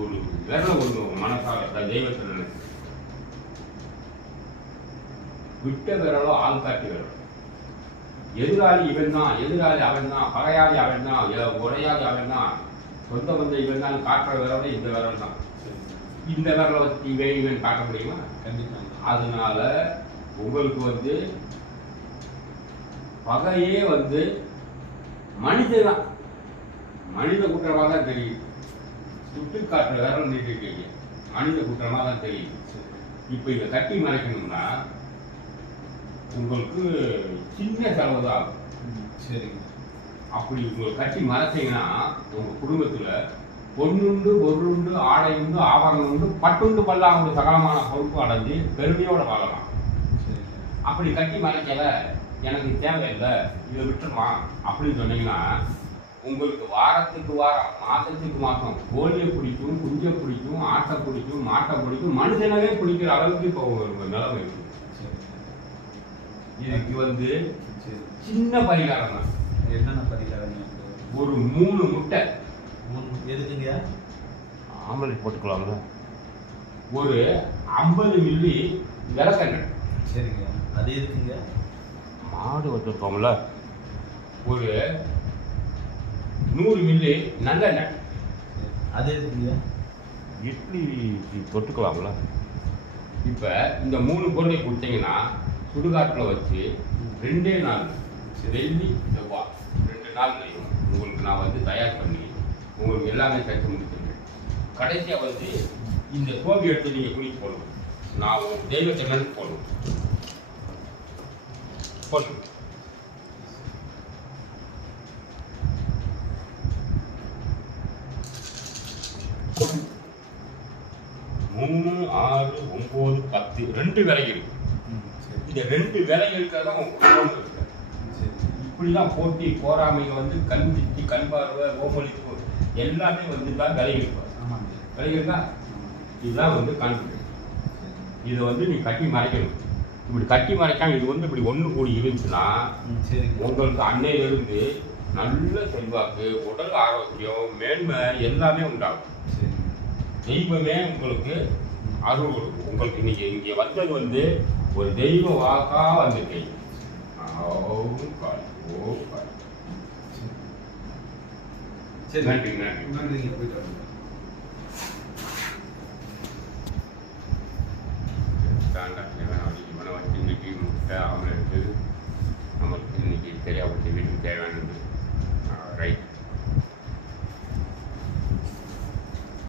ஒரு விரல ஒன்று மனசால தெய்வத்தை நினைச்சு விட்ட விரலோ ஆள் காட்டி விரலோ. எதிராளி இவன் தான், எதிராளி அவன் தான், பகையாளி அவன் தான், உடையாளி அவன் தான், சொந்த பந்த இவன் தான் காட்டுற விரல இந்த விரல் தான். இந்த விரலை வச்சு இவன் காட்ட முடியுமா? அதனால உங்களுக்கு பகையே மனிதன் தான், மனித குற்றமாக தான் தெரியும். சுட்டு காட்டுற விரல் நீட்டிருக்கீங்க, மனித குற்றமாக தான் தெரியும். இப்போ இதை கட்டி மறைக்கணும்னா உங்களுக்கு சின்ன செலவு தான் ஆகும். சரிங்க. அப்படி உங்களுக்கு கட்டி மறைச்சிங்கன்னா உங்கள் குடும்பத்தில் பொண்ணுண்டு, பொருளுண்டு, ஆடை உண்டு, ஆபரணம் உண்டு, பட்டுண்டு, பல்லாண்டு சகலமான பொறுப்பு அடைஞ்சு பெருமையோட வாழலாம். அப்படி கட்டி மறைக்கல எனக்கு தேவையில்லை, இதை விட்டுருவான் அப்படின்னு சொன்னீங்கன்னா உங்களுக்கு வாரத்துக்கு வாரம், மாதத்துக்கு மாதம் கோழியை பிடிக்கும், குஞ்சை பிடிக்கும், ஆட்டை பிடிக்கும், மாட்டை பிடிக்கும், மனுஷனவே பிடிக்கிற அளவுக்கு இப்போ ஒரு நிலைமை இருக்கு. இதுக்கு சின்ன பரிகாரம் தான். என்னென்ன பரிகாரம்? ஒரு 3 முட்டை. எதுக்குங்க? ஆம்பளை போட்டுக்கலாம்ல. ஒரு 50 மில்லி விளக்கெண்ணெய். சரிங்க. அது எதுக்குங்க? மாடு வச்சுருக்கோம்ல. ஒரு 100 மில்லி நல்லெண்ணெய். அது எதுக்குங்க? இட்லி தொட்டுக்கலாம்ல. இப்போ இந்த 3 பொருளை கொடுத்தீங்கன்னா சுடுகாட்டில் வச்சு 2 நாள், வெள்ளி செவ்வாய் 2 நாள் உங்களுக்கு நான் தயார் பண்ணி உங்களுக்கு எல்லாமே கட்டி முடிச்சிருக்கேன். கடைசியாக இந்த சோம்பி எடுத்து நீங்கள் குளிக்க போடணும். நான் ஒரு தெய்வத்தை நினைச்சு போடணும். போடணும். மூணு, 6, 9, 10 2 விலை இருக்கு. இந்த 2 விலை இருக்கிறதா உங்க இப்படிதான் போட்டி போராமைங்க கண் திட்டி, கண் பார்வை, ஓமொழிப்பு எல்லாமே தான் விலை இருப்பார். விலை இருக்கா? இதுதான் கான்ஃபிடன்ஸ். இதை நீ கட்டி மறைக்கணும். இப்படி கட்டி மறைக்காம இது இப்படி ஒன்று கூடி இருந்துச்சுன்னா உங்களுக்கு அன்னையிலிருந்து நல்ல செல்வாக்கு, உடல் ஆரோக்கியம், மேன்மை எல்லாமே உண்டாகும். தெய்வமே உங்களுக்கு அருள் கொடுக்கும். உங்களுக்கு இன்னைக்கு இங்கே வந்தது ஒரு தெய்வ வாக்கா வந்திருக்கீங்க. நன்றி. நன்றிங்க. போயிட்டு